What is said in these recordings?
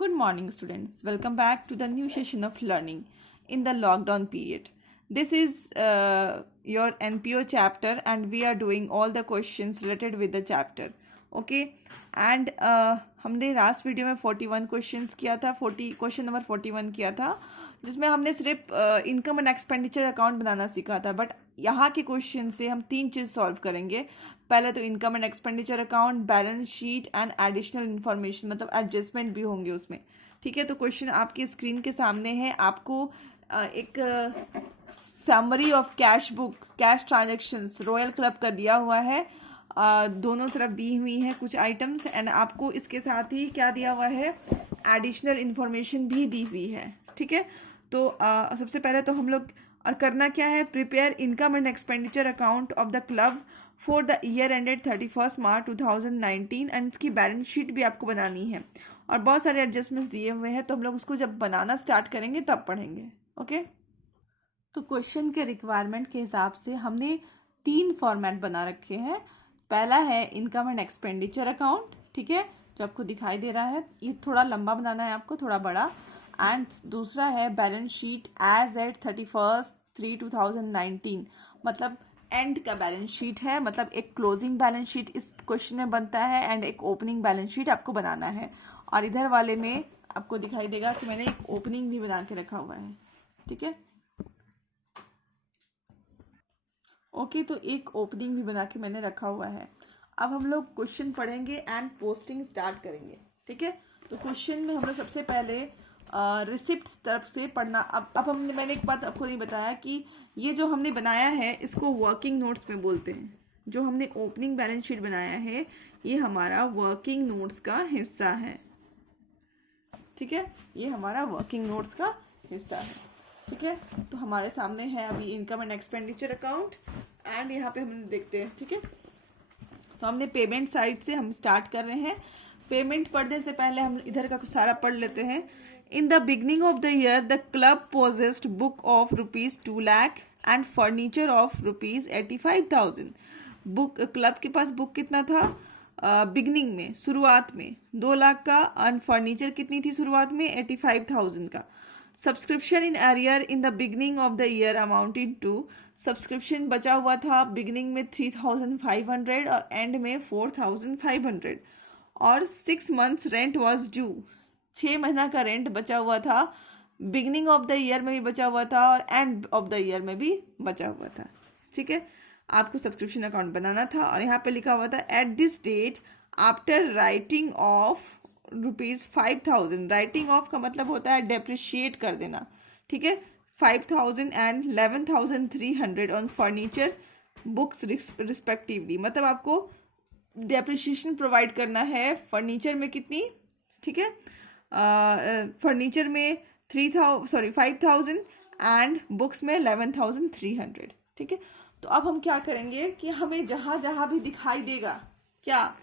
Good morning, students. Welcome back to the new session of learning in the lockdown period. This is your NPO chapter, and we are doing all the questions related with the chapter. Okay, and हमने last video में 41 questions किया था, 40 question number 41 किया था, जिसमें हमने सिर्फ income and expenditure account बनाना सीखा था. बट यहाँ के क्वेश्चन से हम 3 चीज़ सॉल्व करेंगे. पहले तो income and expenditure account, balance sheet and additional information, मतलब एडजस्टमेंट भी होंगे उसमें. ठीक है, तो क्वेश्चन आपकी स्क्रीन के सामने है. आपको एक summary of cash book, cash transactions royal club का दिया हुआ है. दोनों तरफ दी हुई हैं कुछ आइटम्स, एंड आपको इसके साथ ही क्या दिया हुआ है, एडिशनल इन्फॉर्मेशन भी दी हुई है. ठीक है, तो सबसे पहले तो हम लोग और करना क्या है, prepare income and expenditure account of the club for the year ended 31 March 2019, and इसकी बैलेंस शीट भी आपको बनानी है. और बहुत सारे एडजस्टमेंट्स दिए हुए हैं, तो हम लोग उसको जब बनाना स्टार्ट करेंगे तब पढ़ेंगे. ओके, तो क्वेश्चन के रिक्वायरमेंट के हिसाब से हमने 3 फॉर्मेट बना रखे हैं. पहला है इनकम एंड एक्सपेंडिचर अकाउंट. ठीक है, जो आपको दिखाई दे रहा है, ये थोड़ा लंबा बनाना है आपको, थोड़ा बड़ा. एंड दूसरा है बैलेंस शीट एज एट 31/3/2019, मतलब एंड का बैलेंस शीट है, मतलब एक क्लोजिंग बैलेंस शीट इस क्वेश्चन में बनता है एंड एक ओपनिंग बैलेंस शीट आपको बनाना है. और इधर वाले में आपको दिखाई देगा कि मैंने एक ओपनिंग भी बना के रखा हुआ है. ठीक है, ओके, तो एक ओपनिंग भी बना के मैंने रखा हुआ है. अब हम लोग क्वेश्चन पढ़ेंगे एंड पोस्टिंग स्टार्ट करेंगे. ठीक है, तो क्वेश्चन में हम लोग सबसे पहले रिसिप्ट तरफ से पढ़ना. अब हमने मैंने एक बात आपको नहीं बताया कि ये जो हमने बनाया है इसको वर्किंग नोट्स में बोलते हैं. जो हमने ओपनिंग बैलेंस शीट बनाया है ये हमारा वर्किंग नोट्स का हिस्सा है. ठीक है, ये हमारा वर्किंग नोट्स का हिस्सा है. ठीक है, तो हमारे सामने है अभी income and expenditure account, and यहाँ पे हम देखते हैं. ठीक है, तो हमने पेमेंट साइड से हम स्टार्ट कर रहे हैं. पेमेंट पढ़ने से पहले हम इधर का सारा पढ़ लेते हैं. इन the beginning of the year the club possessed book of ₹2 lakh and furniture of ₹85,000. Book, club के पास बुक कितना था बिगनिंग में, शुरुआत में 2 लाख का, एंड फर्नीचर कितनी थी शुरुआत में, 85,000 का. Subscription in arrear in the beginning of the year amounted to, subscription बचा हुआ था बिगनिंग में 3,500 और एंड में 4,500. और 6 मंथ्स रेंट वॉज ड्यू, 6 महीना का रेंट बचा हुआ था. बिगनिंग ऑफ द ईयर में भी बचा हुआ था और एंड ऑफ द ईयर में भी बचा हुआ था. ठीक है, आपको सब्सक्रिप्शन अकाउंट बनाना था. और यहाँ पे लिखा हुआ था at this date after writing off ₹5,000. Writing off का मतलब होता है डेप्रिशिएट कर देना. ठीक है, 5,000 and 11,300 on furniture books respectively, मतलब आपको डेप्रिशिएशन प्रोवाइड करना है. फर्नीचर में कितनी, ठीक है, फर्नीचर में 5,000 एंड बुक्स में 11,300. ठीक है, तो अब हम क्या करेंगे कि हमें जहाँ जहाँ भी दिखाई देगा क्या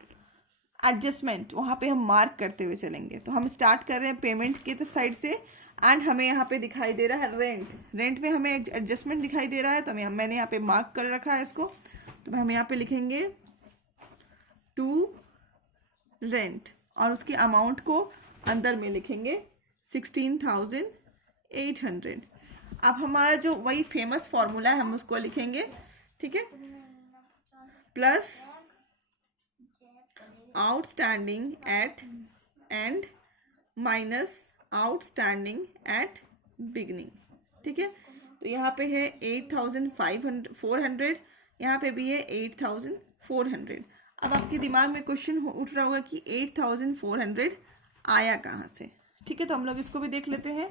एडजस्टमेंट, वहाँ पे हम मार्क करते हुए चलेंगे. तो हम स्टार्ट कर रहे हैं पेमेंट के साइड से, एंड हमें यहाँ पे दिखाई दे रहा है रेंट. रेंट में हमें एडजस्टमेंट दिखाई दे रहा है, तो मैंने यहाँ पे मार्क कर रखा है इसको. तो हम यहाँ पे लिखेंगे टू रेंट, और उसके अमाउंट को अंदर में लिखेंगे 16,800. अब हमारा जो वही फेमस फॉर्मूला है हम उसको लिखेंगे. ठीक है, plus outstanding at and minus outstanding at beginning. ठीक है, तो यहाँ पे है 8,400, यहाँ पे भी है 8,400. अब आपके दिमाग में क्वेश्चन उठ रहा होगा कि 8,400 आया कहाँ से. ठीक है, तो हम लोग इसको भी देख लेते हैं.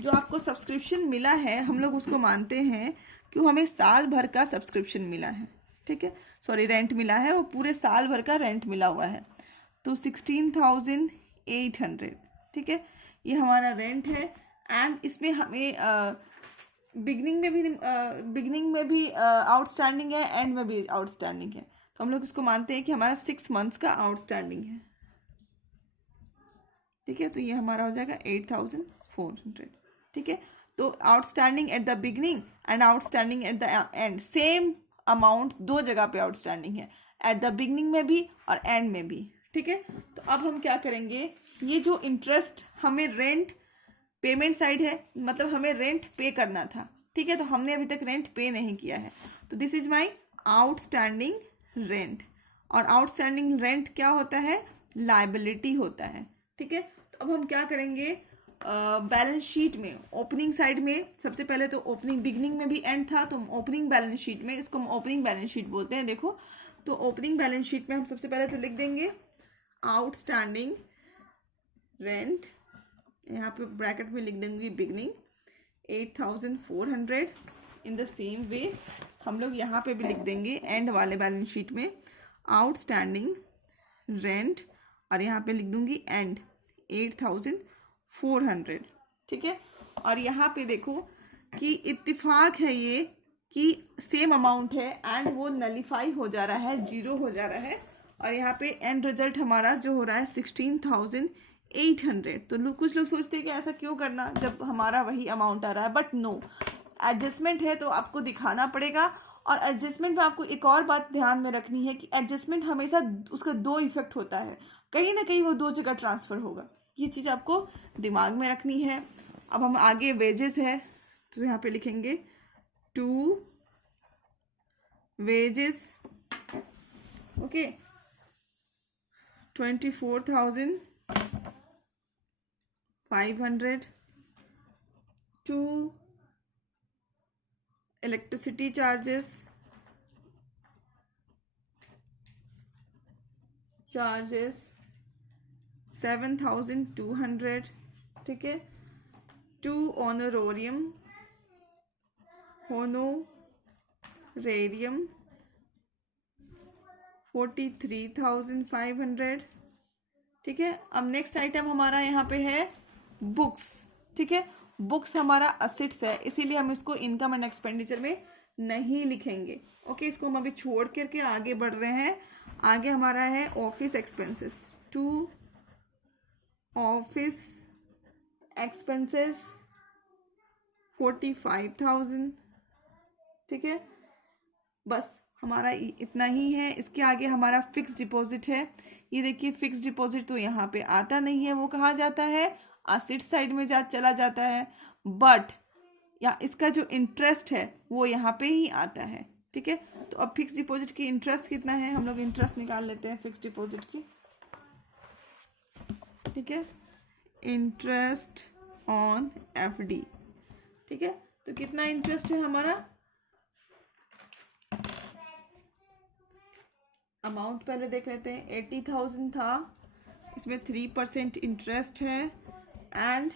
जो आपको सब्सक्रिप्शन मिला है हम लोग उसको मानते हैं कि वो हमें साल भर का सब्सक्रिप्शन मिला है. ठीक है, सॉरी, रेंट मिला है, वो पूरे साल भर का रेंट मिला हुआ है. तो 16,800. ठीक है, ये हमारा रेंट है. एंड इसमें हमें बिगनिंग में भी आउटस्टैंडिंग है, एंड में भी आउटस्टैंडिंग है. तो हम लोग इसको मानते हैं कि हमारा 6 मंथ्स का आउटस्टैंडिंग है. ठीक है, तो ये हमारा हो जाएगा 8,400. ठीक है, तो outstanding at the beginning and outstanding at the end, same amount 2 जगह पे आउटस्टैंडिंग है, एट द बिगनिंग में भी और एंड में भी. ठीक है। तो अब हम क्या करेंगे, ये जो इंटरेस्ट हमें रेंट पेमेंट साइड है, मतलब हमें रेंट पे करना था, ठीक है, तो हमने अभी तक रेंट पे नहीं किया है, तो this is my outstanding rent. और आउटस्टैंडिंग रेंट क्या होता है, लाइबिलिटी होता है, ठीक है। तो अब हम क्या करेंगे, बैलेंस शीट में ओपनिंग साइड में सबसे पहले तो ओपनिंग, बिगनिंग में भी एंड था, तो ओपनिंग बैलेंस शीट में, इसको हम ओपनिंग बैलेंस शीट बोलते हैं। देखो, तो ओपनिंग बैलेंस शीट में हम सबसे पहले तो लिख देंगे आउटस्टैंडिंग रेंट, यहाँ पे ब्रैकेट में लिख देंगे beginning 8400। In the same way हम लोग यहाँ पे भी लिख देंगे एंड वाले बैलेंस शीट में आउटस्टैंडिंग रेंट, और यहाँ पे लिख दूंगी एंड 8400, ठीक है। और यहाँ पे देखो कि इत्तेफाक है ये कि सेम अमाउंट है एंड वो नलीफाई हो जा रहा है, जीरो हो जा रहा है, और यहाँ पे एंड रिजल्ट हमारा जो हो रहा है 16,800। तो कुछ लोग सोचते हैं कि ऐसा क्यों करना जब हमारा वही अमाउंट आ रहा है, बट नो, एडजस्टमेंट है तो आपको दिखाना पड़ेगा। और एडजस्टमेंट में आपको एक और बात ध्यान में रखनी है कि एडजस्टमेंट हमेशा उसका दो इफेक्ट होता है, कहीं ना कहीं वो दो जगह ट्रांसफ़र होगा, ये चीज़ आपको दिमाग में रखनी है। अब हम आगे वेजेस है, तो यहाँ पे लिखेंगे to wages, okay, 24,500, to electricity charges 7,200, ठीक है, टू ऑनोरेरियम 43,500, ठीक है। अब नेक्स्ट आइटम हमारा यहाँ पे है बुक्स, ठीक है। बुक्स हमारा असेट्स है, इसीलिए हम इसको इनकम एंड एक्सपेंडिचर में नहीं लिखेंगे, ओके। इसको हम अभी छोड़ करके आगे बढ़ रहे हैं। आगे हमारा है office expenses, to office expenses 45,000, ठीक है। बस हमारा इतना ही है। इसके आगे हमारा फिक्स डिपॉजिट है, ये देखिए फिक्स डिपॉजिट तो यहाँ पे आता नहीं है, वो कहाँ जाता है, असेट साइड में चला जाता है, बट या इसका जो इंटरेस्ट है वो यहाँ पे ही आता है, ठीक है। तो अब फिक्स डिपॉजिट की इंटरेस्ट कितना है, हम लोग इंटरेस्ट निकाल लेते हैं फिक्स डिपॉजिट की, ठीक है, इंटरेस्ट ऑन एफडी, ठीक है। तो कितना इंटरेस्ट है हमारा, अमाउंट पहले देख लेते हैं, 80,000 था, इसमें 3% इंटरेस्ट है and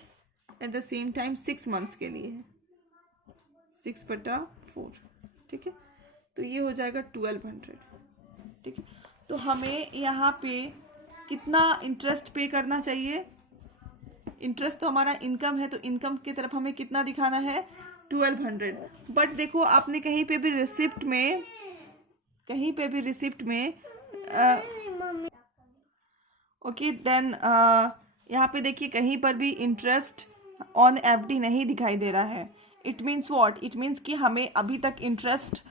at the same time 6 months के लिए है, 6/4, ठीक है। तो ये हो जाएगा 1200, ठीक है। तो हमें यहाँ पे कितना इंटरेस्ट पे करना चाहिए, इंटरेस्ट तो हमारा इनकम है, तो इनकम की तरफ हमें कितना दिखाना है, 1200। बट देखो आपने कहीं पे भी रिसिप्ट में ओके देन यहाँ पे देखिए कहीं पर भी इंटरेस्ट ऑन एफडी नहीं दिखाई दे रहा है। It means what, it means कि हमें अभी तक इंटरेस्ट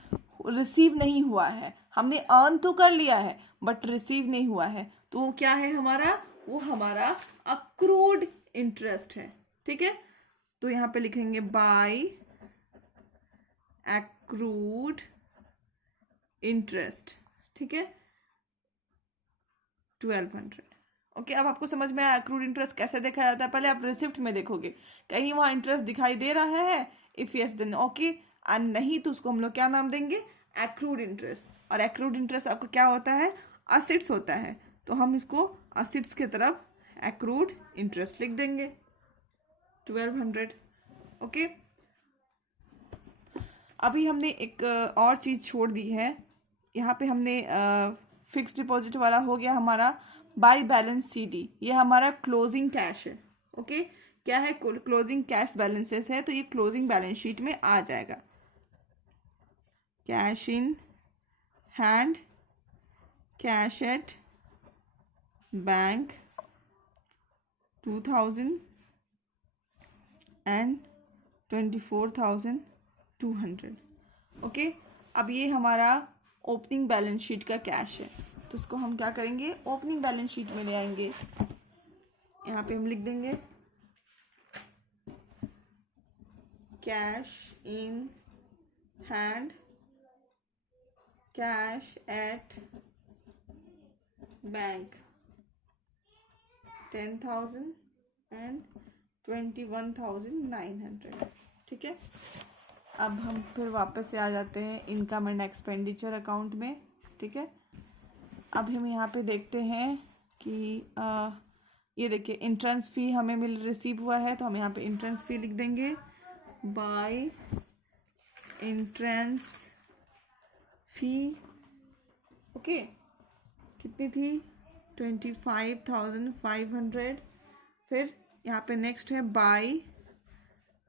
रिसीव नहीं हुआ है, हमने अर्न तो कर लिया है बट रिसीव नहीं हुआ है, तो वो क्या है हमारा, वो हमारा अक्रूड इंटरेस्ट है, ठीक है। तो यहाँ पे लिखेंगे बाय एक्रूड इंटरेस्ट, ठीक है, 1200, ओके। अब आपको समझ में आया एक्रूड इंटरेस्ट कैसे देखा जाता है। पहले आप रिसिप्ट में देखोगे कहीं वहाँ इंटरेस्ट दिखाई दे रहा है, if yes then okay, and नहीं तो उसको हम लोग क्या नाम देंगे, एक्रूड इंटरेस्ट। और एक्रूड इंटरेस्ट आपको क्या होता है, असेट्स होता है, तो हम इसको असेट्स की तरफ एक्रूड इंटरेस्ट लिख देंगे 1200, ओके। अभी हमने एक और चीज़ छोड़ दी है, यहाँ पे हमने फिक्स डिपॉजिट वाला हो गया हमारा, बाय बैलेंस सीडी, ये हमारा क्लोजिंग कैश है, ओके। क्या है, क्लोजिंग कैश बैलेंसेस है, तो ये क्लोजिंग बैलेंस शीट में आ जाएगा। Cash in hand, cash at bank 2000 and 24,200, okay. अब ये हमारा ओपनिंग बैलेंस शीट का कैश है, तो उसको हम क्या करेंगे, ओपनिंग बैलेंस शीट में ले आएंगे। यहाँ पे हम लिख देंगे cash in hand, cash at bank 10,000 and 21,900। ठीक है, अब हम फिर वापस से आ जाते हैं इनकम एंड एक्सपेंडिचर अकाउंट में। ठीक है, अब हम यहाँ पे देखते हैं कि ये देखिए इंट्रेंस फ़ी हमें रिसीव हुआ है, तो हम यहाँ पे इंट्रेंस फ़ी लिख देंगे, बाय इंट्रेंस फ़ी। ओके, कितनी थी, 25,500। फिर यहाँ पे नेक्स्ट है बाय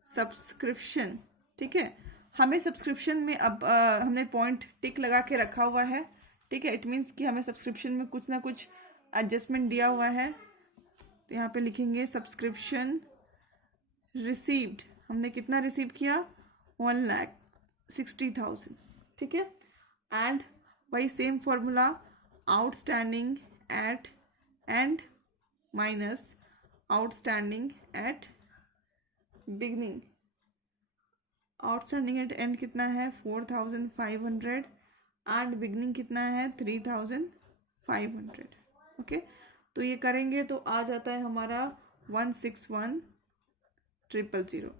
सब्सक्रिप्शन। ठीक है, हमें सब्सक्रिप्शन में अब हमने पॉइंट टिक लगा के रखा हुआ है। ठीक है, इट मीन्स कि हमें सब्सक्रिप्शन में कुछ ना कुछ एडजस्टमेंट दिया हुआ है, तो यहाँ पे लिखेंगे सब्सक्रिप्शन रिसीव्ड, हमने कितना रिसीव किया, 1,60,000। ठीक है, एंड वही same formula, outstanding at and minus outstanding at beginning. Outstanding at and कितना है, 4,500 एंड बिगनिंग कितना है, 3,500। ओके, तो ये करेंगे तो आ जाता है हमारा 161,000।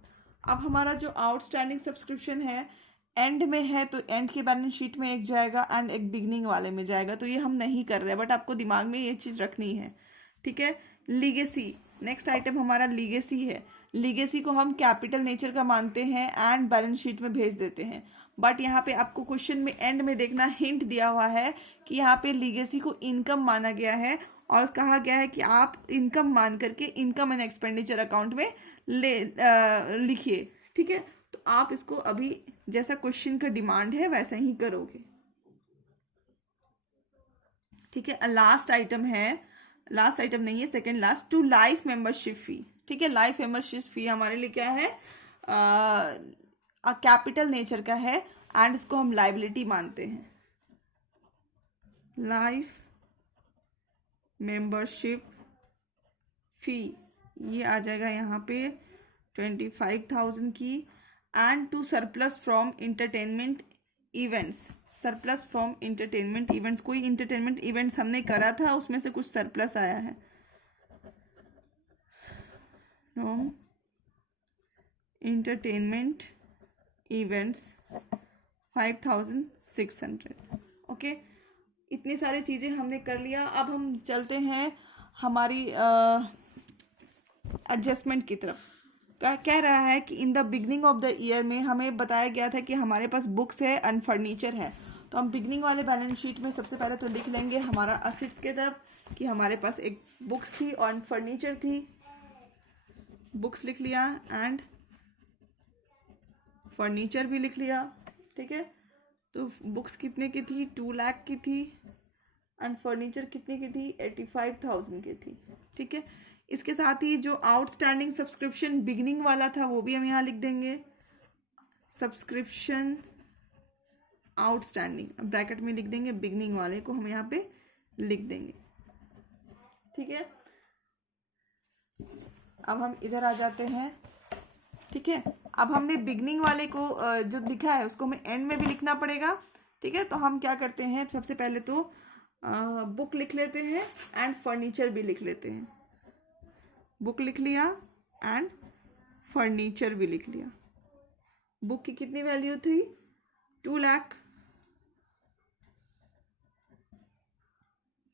अब हमारा जो आउटस्टैंडिंग सब्सक्रिप्शन है एंड में है, तो एंड के बैलेंस शीट में एक जाएगा एंड एक बिगनिंग वाले में जाएगा, तो ये हम नहीं कर रहे, बट आपको दिमाग में ये चीज़ रखनी है। ठीक है, लीगेसी, नेक्स्ट आइटम हमारा लीगेसी है। लीगेसी को हम कैपिटल नेचर का मानते हैं एंड बैलेंस शीट में भेज देते हैं, बट यहाँ पे आपको क्वेश्चन में एंड में देखना, हिंट दिया हुआ है कि यहाँ पे लीगेसी को इनकम माना गया है और कहा गया है कि आप इनकम मान करके इनकम एंड एक्सपेंडिचर अकाउंट में लिखिए। ठीक है, तो आप इसको अभी जैसा क्वेश्चन का डिमांड है वैसा ही करोगे। ठीक है, लास्ट आइटम है, लास्ट आइटम नहीं है, second last, to life membership fee. ठीक है, लाइफ मेंबरशिप फी हमारे लिए क्या है, कैपिटल नेचर का है एंड इसको हम लाइबिलिटी मानते हैं। लाइफ मेंबरशिप फी ये आ जाएगा यहाँ पे 25,000 की, and to surplus from entertainment events, surplus from entertainment events, कोई इंटरटेनमेंट इवेंट्स हमने करा था उसमें से कुछ सरप्लस आया है, फ्रॉम इंटरटेनमेंट इवेंट्स 5,600। ओके, इतनी सारी चीज़ें हमने कर लिया। अब हम चलते हैं हमारी एडजस्टमेंट की तरफ। कह रहा है कि इन the beginning of the year में हमें बताया गया था कि हमारे पास बुक्स है एंड फर्नीचर है, तो हम बिगनिंग वाले बैलेंस शीट में सबसे पहले तो लिख लेंगे हमारा असेट्स के तरफ कि हमारे पास एक बुक्स थी और फर्नीचर थी, बुक्स लिख लिया एंड फर्नीचर भी लिख लिया। ठीक है, तो बुक्स कितने की थी, 2 लाख की थी एंड फर्नीचर कितने की थी, 85,000 की थी। ठीक है, इसके साथ ही जो आउटस्टैंडिंग सब्सक्रिप्शन बिगनिंग वाला था वो भी हम यहाँ लिख देंगे, सब्सक्रिप्शन आउटस्टैंडिंग, ब्रैकेट में लिख देंगे, बिगनिंग वाले को हम यहाँ पे लिख देंगे। ठीक है, अब हम इधर आ जाते हैं। ठीक है, अब हमने बिगनिंग वाले को जो लिखा है उसको हमें एंड में भी लिखना पड़ेगा। ठीक है, तो हम क्या करते हैं, सबसे पहले तो बुक लिख लेते हैं एंड फर्नीचर भी लिख लेते हैं। बुक लिख लिया एंड फर्नीचर भी लिख लिया। बुक की कितनी वैल्यू थी, 2 लाख,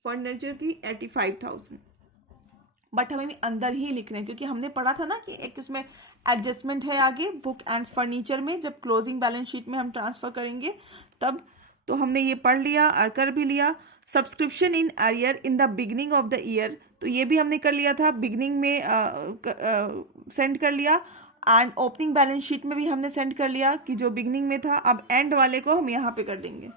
फर्नीचर की 85,000, बट हमें अंदर ही लिखना है क्योंकि हमने पढ़ा था ना कि एक इसमें एडजस्टमेंट है आगे बुक एंड फर्नीचर में, जब क्लोजिंग बैलेंस शीट में हम ट्रांसफर करेंगे तब, तो हमने ये पढ़ लिया और कर भी लिया। Subscription in arrear in the beginning of the year, तो ये भी हमने कर लिया था, बिगनिंग में सेंड कर लिया एंड ओपनिंग बैलेंस शीट में भी हमने सेंड कर लिया कि जो बिगनिंग में था। अब एंड वाले को हम यहाँ पे कर देंगे,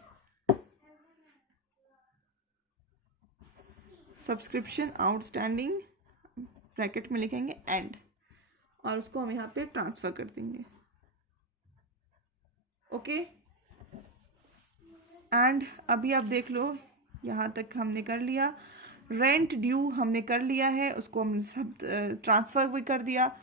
सब्सक्रिप्शन आउटस्टैंडिंग ब्रैकेट में लिखेंगे एंड, और उसको हम यहाँ पे ट्रांसफर कर देंगे। ओके, एंड अभी आप देख लो यहाँ तक हमने कर लिया। रेंट ड्यू हमने कर लिया है, उसको हम सब ट्रांसफ़र भी कर दिया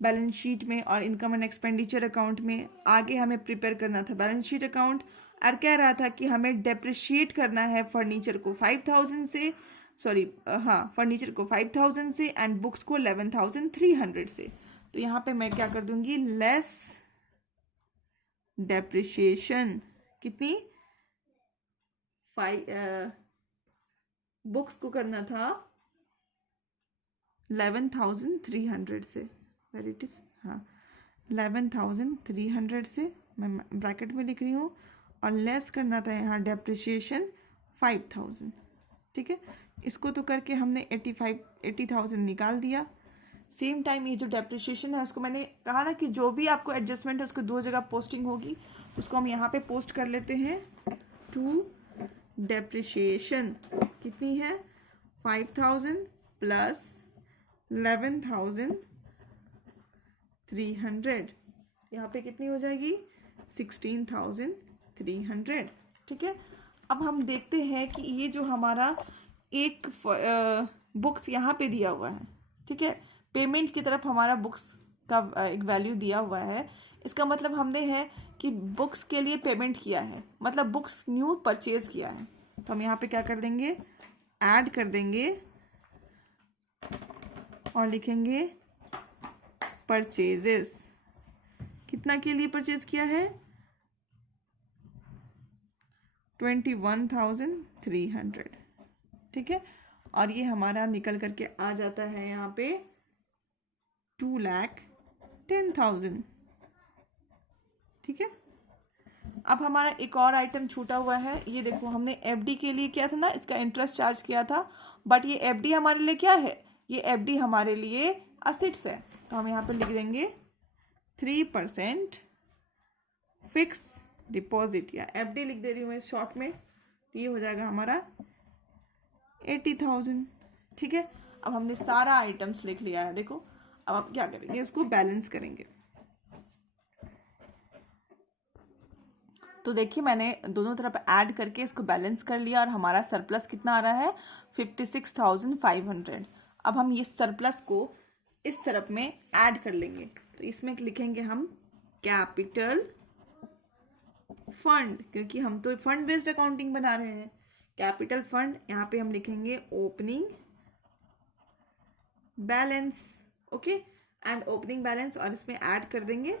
बैलेंस शीट में और इनकम एंड एक्सपेंडिचर अकाउंट में। आगे हमें प्रिपेयर करना था बैलेंस शीट अकाउंट, और कह रहा था कि हमें डेप्रिशिएट करना है फर्नीचर को 5000 से, फर्नीचर को 5000 से एंड बुक्स को 11300 से। तो यहाँ पे मैं क्या कर दूंगी, लेस डेप्रिशिएशन कितनी, बुक्स को करना था 11300 से, वेर इट इज, हाँ 11300 से, मैं ब्रैकेट में लिख रही हूँ, और लेस करना था यहाँ डेप्रिशिएशन 5000। ठीक है, इसको तो करके हमने 80,000 निकाल दिया। सेम टाइम ये जो डेप्रिशिएशन है उसको मैंने कहा ना कि जो भी आपको एडजस्टमेंट है उसको 2 जगह पोस्टिंग होगी, उसको हम यहाँ पे पोस्ट कर लेते हैं। टू डेप्रिशिएशन कितनी है, 5000 प्लस 11,300, यहाँ पे कितनी हो जाएगी 16,300। ठीक है, अब हम देखते हैं कि ये जो हमारा एक बुक्स यहाँ पे दिया हुआ है, ठीक है, पेमेंट की तरफ हमारा बुक्स का एक वैल्यू दिया हुआ है, इसका मतलब हमने है कि बुक्स के लिए पेमेंट किया है, मतलब बुक्स न्यू परचेज किया है। तो हम यहाँ पे क्या कर देंगे, ऐड कर देंगे और लिखेंगे परचेजेस, कितना के लिए परचेज किया है 21,300। ठीक है, और ये हमारा निकल करके आ जाता है यहाँ पे 2,10,000। ठीक है, अब हमारा एक और आइटम छूटा हुआ है, ये देखो हमने एफडी के लिए किया था ना, इसका इंटरेस्ट चार्ज किया था, बट ये एफडी हमारे लिए क्या है, ये एफडी हमारे लिए असेट्स है। तो हम यहाँ पे लिख देंगे 3% फिक्स डिपॉजिट, या एफडी लिख दे रही हूँ मैं शॉर्ट में, तो ये हो जाएगा हमारा 80,000। ठीक है, अब हमने सारा आइटम्स लिख लिया है। देखो अब आप क्या करेंगे, इसको बैलेंस करेंगे। तो देखिए मैंने दोनों तरफ ऐड करके इसको बैलेंस कर लिया और हमारा सरप्लस कितना आ रहा है 56,500। अब हम ये सरप्लस को इस तरफ में ऐड कर लेंगे, तो इसमें लिखेंगे हम कैपिटल फंड, क्योंकि हम तो फंड बेस्ड अकाउंटिंग बना रहे हैं। कैपिटल फंड, यहाँ पे हम लिखेंगे opening balance, okay, and opening balance, और इसमें ऐड कर देंगे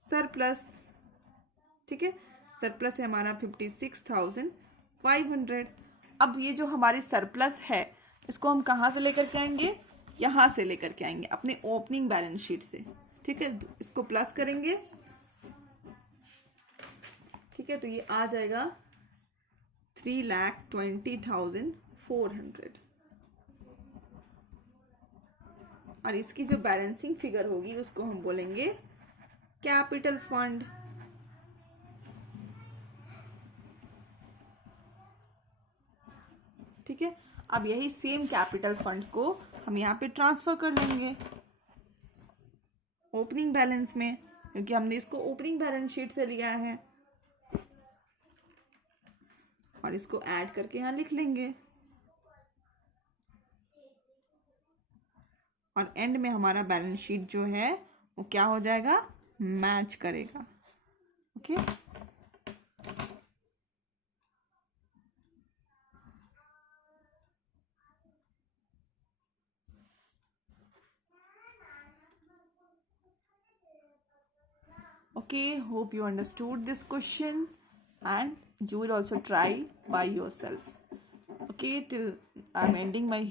सरप्लस। ठीक है, सरप्लस है हमारा 56,500। अब ये जो हमारी सरप्लस है इसको हम कहाँ से लेकर के आएंगे, यहाँ से लेकर के आएंगे अपने ओपनिंग बैलेंस शीट से। ठीक है, इसको प्लस करेंगे। ठीक है, तो ये आ जाएगा 3,20,400, और इसकी जो बैलेंसिंग फिगर होगी उसको हम बोलेंगे कैपिटल फंड। ठीक है, अब यही सेम कैपिटल फंड को हम यहाँ पे ट्रांसफर कर लेंगे ओपनिंग बैलेंस में, क्योंकि हमने इसको ओपनिंग बैलेंस शीट से लिया है, और इसको ऐड करके यहाँ लिख लेंगे, और एंड में हमारा बैलेंस शीट जो है वो क्या हो जाएगा, मैच करेगा। Okay, okay, hope you understood this question and you will also try by yourself. Okay, till I'm ending my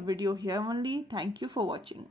video here only. Thank you for watching.